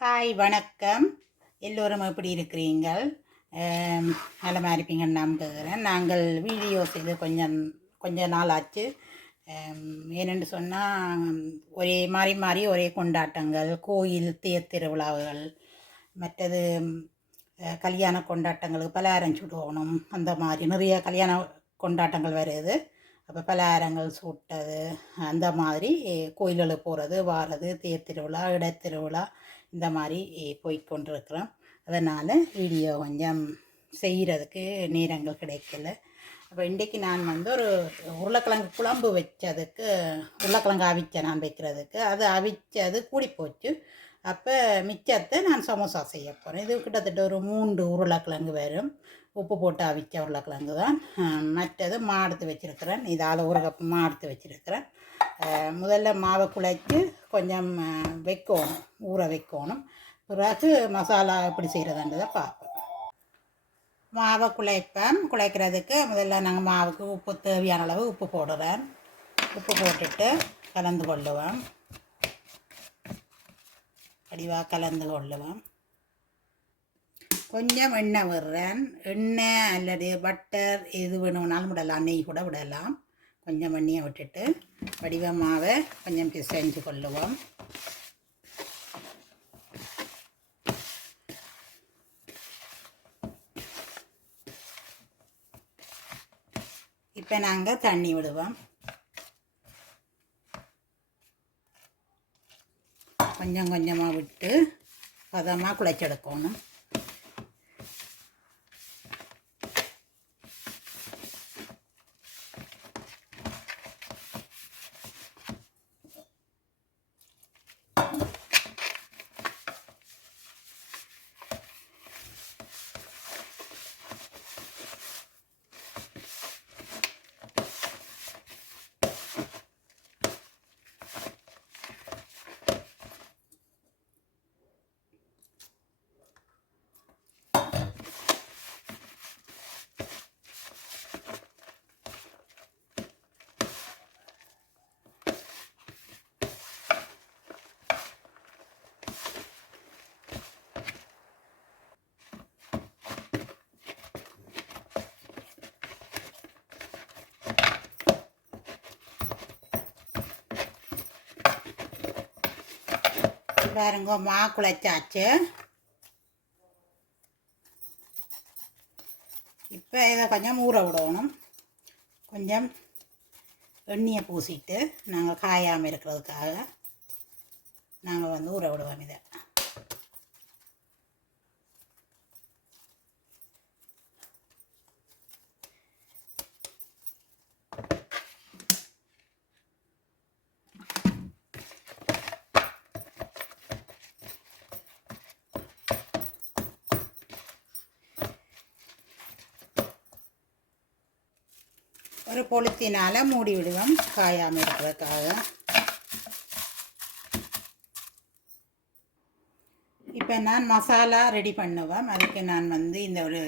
Hi வணக்கம். எல்லோரும் எப்படி இருக்கிறீங்கள் ஆம், இருப்பீங்கன்னு நம்புகிறேன் நாங்கள் வீடியோ செய்து கொஞ்சம் கொஞ்ச நாள் ஆச்சு. ஏனென்று சொன்னால் ஒரே மாறி மாறி ஒரே கொண்டாட்டங்கள் கோயில் தேர் திருவிழாவுகள் மற்றது கல்யாண கொண்டாட்டங்களுக்கு பலகாரம் சுடணும் அந்த மாதிரி நிறைய கல்யாண கொண்டாட்டங்கள் வருது. அப்போ பலகாரங்கள் சுட்டது அந்த மாதிரி கோயில்களுக்கு போகிறது வாரது தேர் திருவிழா இடத்திருவிழா இந்த மாதிரி போய்கொண்டிருக்கிறோம் அதனால் வீடியோ கொஞ்சம் செய்கிறதுக்கு நேரங்கள் கிடைக்கல. அப்போ இன்றைக்கு நான் வந்து ஒரு உருளைக்கிழங்கு குழம்பு வச்சதுக்கு உருளைக்கிழங்கு அவிச்சேன் நான் வைக்கிறதுக்கு அது அவிச்சது கூடி போச்சு. அப்போ மிச்சத்தை நான் சமோசா செய்ய போகிறேன் இது கிட்டத்தட்ட ஒரு மூன்று உருளைக்கிழங்கு வரும். உப்பு போட்டு அவிச்ச உருளைக்கிழங்கு தான். மற்றது மாடுத்து வச்சுருக்கிறேன். இதால் ஒரு கப் மாடுத்து வச்சுருக்கிறேன். முதல்ல மாவை குழைச்சி கொஞ்சம் வைக்கணும் ஊற வைக்கணும். பிறகு மசாலா எப்படி செய்கிறதுன்றதை பார்ப்போம். மாவை குழைப்பேன். குழைக்கிறதுக்கு முதல்ல நாங்கள் மாவுக்கு உப்பு தேவையான அளவு உப்பு போடுறேன். உப்பு போட்டுட்டு கலந்து கொள்ளுவேன் வடிவாக கலந்து கொள்ளுவேன் கொஞ்சம் எண்ணெய் விடுறேன். எண்ணெய் அல்லது பட்டர் எது வேணும்னாலும் விடலாம். நெய் கூட விடலாம். கொஞ்சம் மண்ணியை விட்டுட்டு வடிவமாக கொஞ்சம் பிசைஞ்சு கொள்ளுவோம். இப்போ நாங்கள் தண்ணி விடுவோம். கொஞ்சம் கொஞ்சமாக விட்டு பதமாக குழைச்செடுக்கணும். பாருங்க மா குழைச்சாச்சு. இப்போ இதை கொஞ்சம் ஊற விடணும். கொஞ்சம் எண்ணெயை பூசிட்டு நாங்கள் காயாமல் இருக்கிறதுக்காக நாங்கள் வந்து ஊற விடுவோம் இதை. ஒரு பொழுத்தினால் மூடி விடுவோம். காயாமல் இருக்கிறதுக்காக. இப்போ நான் மசாலா ரெடி பண்ணுவேன் அதுக்கு நான் வந்து இந்த ஒரு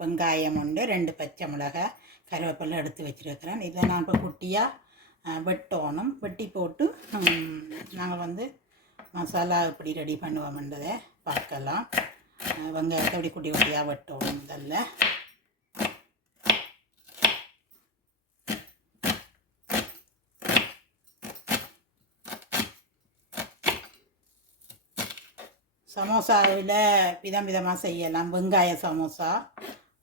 வெங்காயம் உண்டு ரெண்டு பச்சை மிளகாய் கருவேப்பிலை எடுத்து வச்சுருக்கிறேன். இதை நான் இப்போ குட்டியாக வெட்டணும். வெட்டி போட்டு நாங்கள் வந்து மசாலா எப்படி ரெடி பண்ணுவோம்ன்றதை பார்க்கலாம். வெங்காயத்தை அப்படி குட்டி குட்டியாக வெட்டணும் முதல்ல. சமோசாவில் விதம் விதமாக செய்யலாம். வெங்காய சமோசா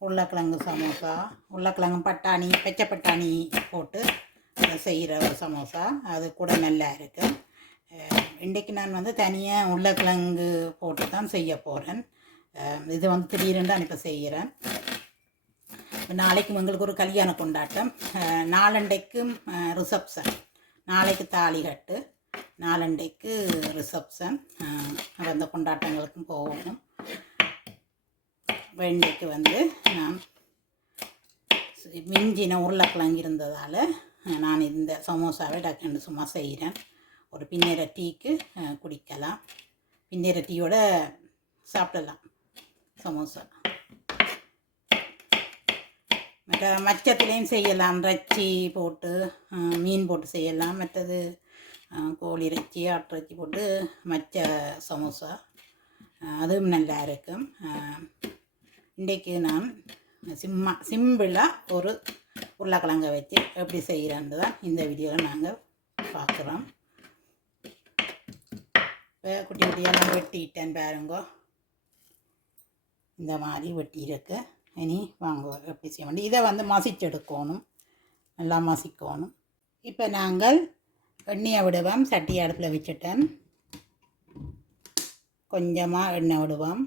உருளைக்கிழங்கு சமோசா உருளைக்கிழங்கு பட்டாணி பச்சை பட்டாணி போட்டு செய்கிற ஒரு சமோசா. அது கூட நல்லா இருக்குது இன்றைக்கு நான் வந்து தனியாக உருளைக்கிழங்கு போட்டு தான் செய்ய போகிறேன் இது வந்து திடீரென்று நான் இப்போ செய்கிறேன் நாளைக்கு எங்களுக்கு ஒரு கல்யாண கொண்டாட்டம். நாளண்டைக்கும் ரிசப்ஷன். நாளைக்கு தாலி நாலண்டைக்கு ரிசப்ஷன் அந்த கொண்டாட்டங்களுக்கும் போகணும் வெண்டைக்கு வந்து நான் மிஞ்சின உருளைக்கிழங்கு இருந்ததால் நான் இந்த சமோசாவை டக்குன்னு சும்மா செய்கிறேன் ஒரு பின்னேற டீக்கு குடிக்கலாம். பின்னேற டீயோட சாப்பிடலாம் சமோசா. மற்ற மச்சத்துலேயும் செய்யலாம். ரச்சி போட்டு மீன் போட்டு செய்யலாம். மற்றது கோழி இறைச்சி ஆட்டிறைச்சி போட்டு மச்ச சமோசா. அதுவும் நல்லா இருக்கும். இன்றைக்கு நான் சிம்மா சிம்பிளாக ஒரு உருளைக்கிழங்க வச்சு எப்படி செய்கிறேன்னு தான் இந்த வீடியோவில் நாங்கள் பார்க்குறோம். இப்போ குட்டி குட்டியெல்லாம் வெட்டிட்டேன் பாருங்க. இந்த மாதிரி வெட்டியிருக்கு இனி வாங்க எப்படி செய்ய வேண்டிய இதை வந்து மசிச்செடுக்கணும் நல்லா மசிக்கணும். இப்போ நாங்கள் எண்ணெயை விடுவோம். சட்டி அடுப்பில் வச்சுட்டேன். கொஞ்சமாக எண்ணெய் விடுவோம்.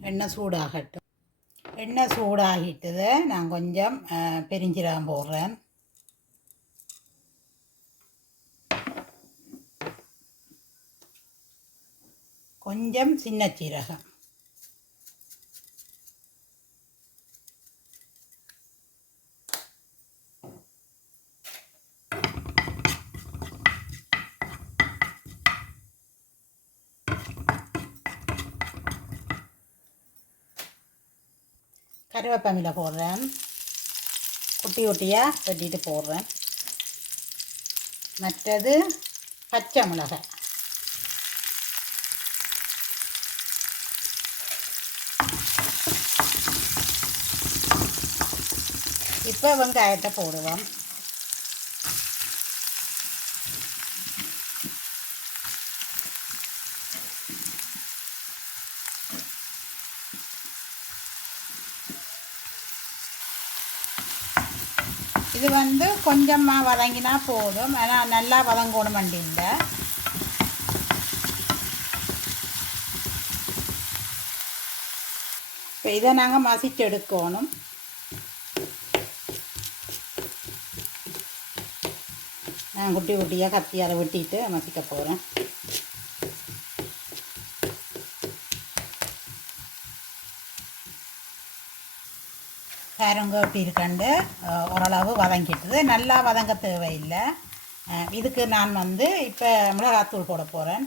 எண்ணெய் சூடாகட்டும். எண்ணெய் சூடாகிட்டது நான் கொஞ்சம் அஹ், பெருஞ்சீரகம் போடுறேன். கொஞ்சம் சின்ன சீரகம். கருவேப்பமில போடுறேன் குட்டி குட்டியாக வெட்டிட்டு போடுறேன் மற்றது பச்சை மிளகாய் இப்போ வெங்காயத்தை போடுவோம் இது வந்து கொஞ்சமாக வதங்கினா போதும். ஆனால் நல்லா வதங்கணும் வண்டியில். இப்போ இதை நாங்கள் மசிச்செடுக்கணும் நான் குட்டி குட்டியாக கத்தியால் வெட்டிட்டு மசிக்க போகிறேன் பாருங்க எப்படி இருக்கண்டு ஓரளவு வதங்கிட்டுது. நல்லா வதங்க தேவையில்லை. இதுக்கு நான் வந்து இப்போ மிளகாத்தூள் போட போகிறேன்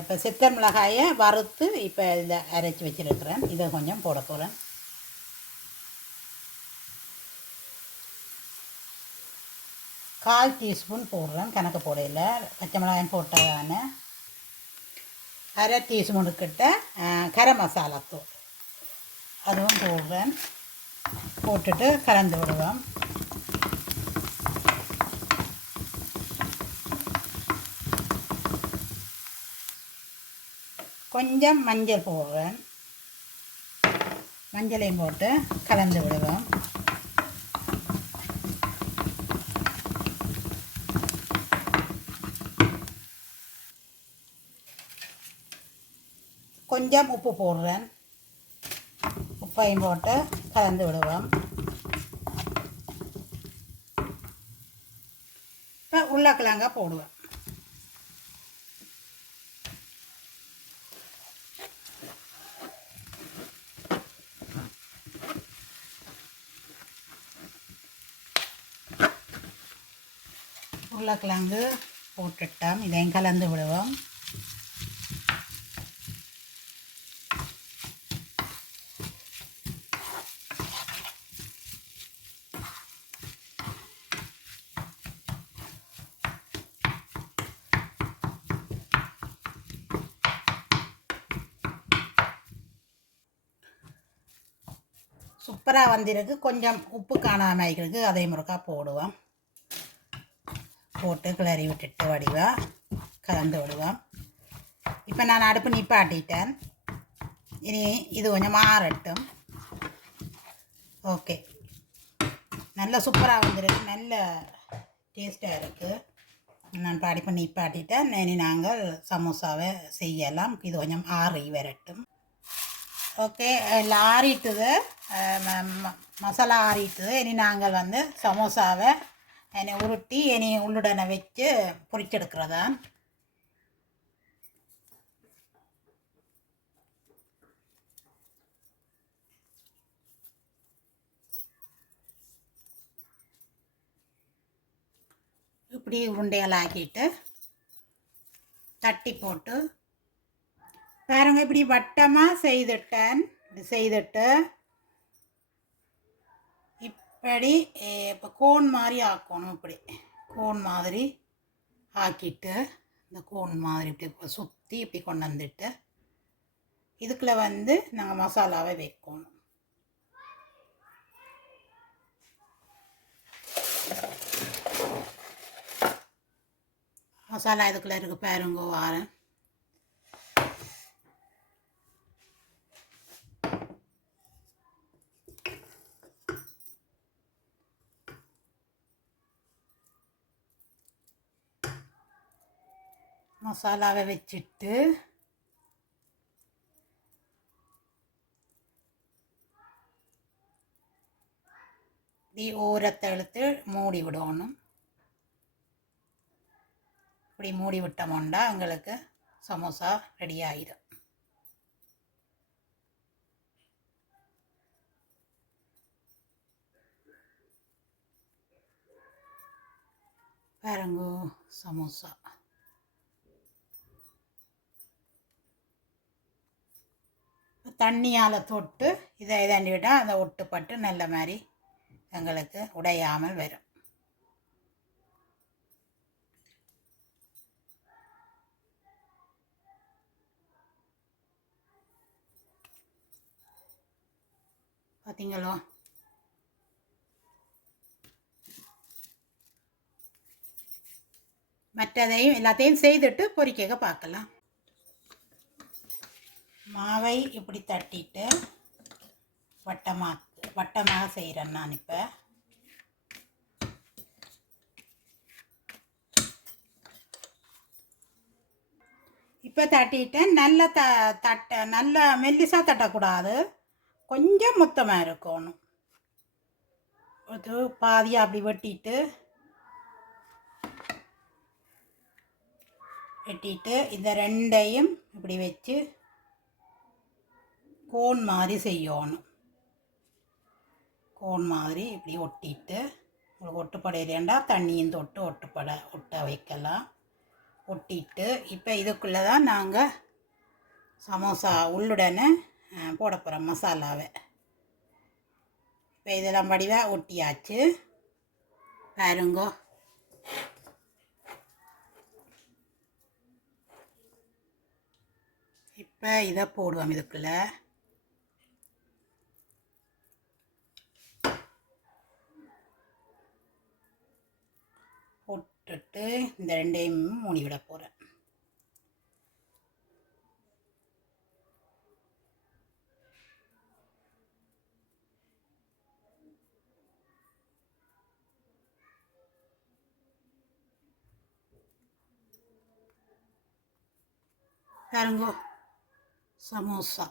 இப்போ சித்தர் மிளகாயை வறுத்து இப்போ இதில் அரைச்சி வச்சுருக்கிறேன். இதை கொஞ்சம் போட போகிறேன் கால் டீஸ்பூன் போடுறேன். கணக்கு போடையில். பச்சை மிளகாயும் போட்டதான. அரை டீஸ்பூனுக்கிட்ட கரம் மசாலா தூள். அதுவும் போடுறேன். போட்டுட்டு கலந்து விடுவோம். கொஞ்சம் மஞ்சள் போடுறேன் மஞ்சளையும் போட்டு கலந்து விடுவோம். கொஞ்சம் உப்பு போடுறேன். உப்பையும் போட்டு கலந்து விடுவோம். இப்போ உருளைக்கிழங்க போடுவேன் உருளைக்கிழங்கு போட்டுட்டோம். இதையும் கலந்து விடுவோம். சூப்பராக வந்திருக்கு. கொஞ்சம் உப்பு காணாமல் இருக்கிறதுக்கு அதே முறுக்கா போடுவோம். போட்டு கிளறி விட்டுட்டு வடிவா கலந்து விடுவோம். இப்போ நான் அடுப்பு நிப்பாட்டிட்டேன். இனி இது கொஞ்சம் மாறட்டும். ஓகே நல்ல சூப்பராக வந்திருக்கு. நல்ல டேஸ்ட்டாக இருக்குது நான் பாடி பண்ணி நிப்பாட்டிட்டேன். இனி நாங்கள் சமோசாவை செய்யலாம். இது கொஞ்சம் ஆறி வரட்டும். ஓகே எல்லாம் ஆறிட்டுது. ம- ம- மசாலா ஆறிட்டுது. இனி நாங்கள் வந்து சமோசாவை இனி உருட்டி இனி உள்ளுடனை வச்சு பொரிச்செடுக்கிறதா இப்படி உருண்டைகள் ஆக்கிட்டு தட்டி போட்டு பாருங்க இப்படி வட்டமாக செய்துட்டேன் செய்துட்டு இப்படி இப்போ கோன் மாதிரி ஆக்கணும் இப்படி. கோன் மாதிரி ஆக்கிட்டு இந்த கோன் மாதிரி இப்படி சுற்றி இப்படி கொண்டு வந்துட்டு இதுக்குள்ள வந்து நாங்கள் மசாலாவை வைக்கணும். மசாலா இதுக்குள்ள இருக்கு பாருங்க வாரேன் மசாலாவை வச்சுட்டு இப்படி ஓரத்தை எடுத்து மூடி விடணும். இப்படி மூடி விட்டோம்னா எங்களுக்கு சமோசா ரெடி ஆயிடும் பாருங்கோ சமோசா. தண்ணியால் தொட்டு இதை இதாண்டி விட்டால் அந்த ஒட்டுப்பட்டு நல்ல மாதிரி எங்களுக்கு உடையாமல் வரும். பார்த்தீங்களோ மற்றதையும் எல்லாத்தையும் செய்துட்டு பொறிக்க பார்க்கலாம் மாவை இப்படி தட்டிட்டு வட்டமாக வட்டமாக செய்கிறேன் நான் இப்போ. இப்போ தட்டிட்டேன். நல்ல த தட்ட நல்ல மெல்லிசாக தட்டக்கூடாது. கொஞ்சம் மொத்தமாக இருக்கணும். அது பாதியாக அப்படி வெட்டிட்டு வெட்டிட்டு இந்த ரெண்டையும் இப்படி வச்சு கோன் மாதிரி செய்யணும். கோன் மாதிரி இப்படி ஒட்டிட்டு உங்களுக்கு ஒட்டுப்படையிலேண்டா தண்ணியும் தொட்டு ஒட்டுப்பட ஒட்ட வைக்கலாம். ஒட்டிட்டு இப்போ இதுக்குள்ளே தான் நாங்கள் சமோசா உள்ளுடனே போட போகிறோம் மசாலாவை. இப்போ இதெல்லாம் வடிவாக ஒட்டியாச்சு. பாருங்கோ. இப்போ இதை போடுவோம் இதுக்குள்ளே. விட்டுட்டு இந்த ரெண்டையும் மூடி விட போகிறேன் பாருங்கோ சமோசா.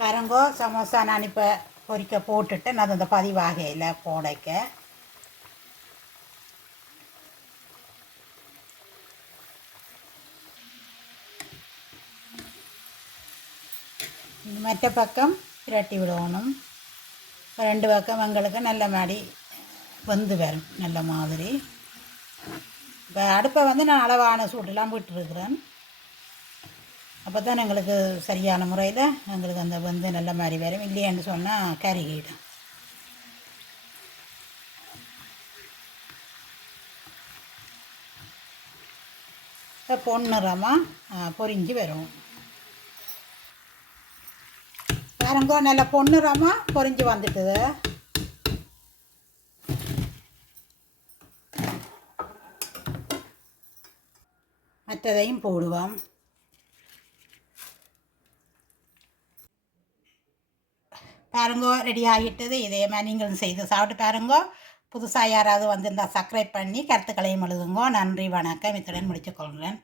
பாருங்கோ சமோசா நான் இப்போ பொரிக்க போட்டுட்டு நான் அந்த பதிவாகையில் போடைக்க. மற்ற பக்கம் பிரட்டி விடணும் ரெண்டு பக்கம் எங்களுக்கு நல்ல மாதிரி வெந்து வரும் நல்ல மாதிரி இப்போ அடுப்பை வந்து நான் அளவான சூடெல்லாம் விட்டுருக்குறேன் அப்போ தான் எங்களுக்கு சரியான முறையில் எங்களுக்கு அந்த வந்து நல்ல மாதிரி வரும் இல்லையான்னு சொன்னால் கருகிடும் இப்போ பொன்னிறமாக பொரிஞ்சு வரும் பாருங்க நல்ல பொன்னிறமாக பொறிஞ்சு வந்துட்டுது. மற்றதையும் போடுவோம். பாருங்கோ ரெடி ஆகிட்டது. இதே மாதிரி நீங்களும் செய்து சாப்பிட்டு பாருங்கோ. புதுசாக யாராவது வந்திருந்தால் சப்ஸ்கிரைப் பண்ணி கருத்துக்களையும் எழுதுங்கோ. நன்றி வணக்கம். இத்துடன் முடிச்சுக்கொள்கிறேன்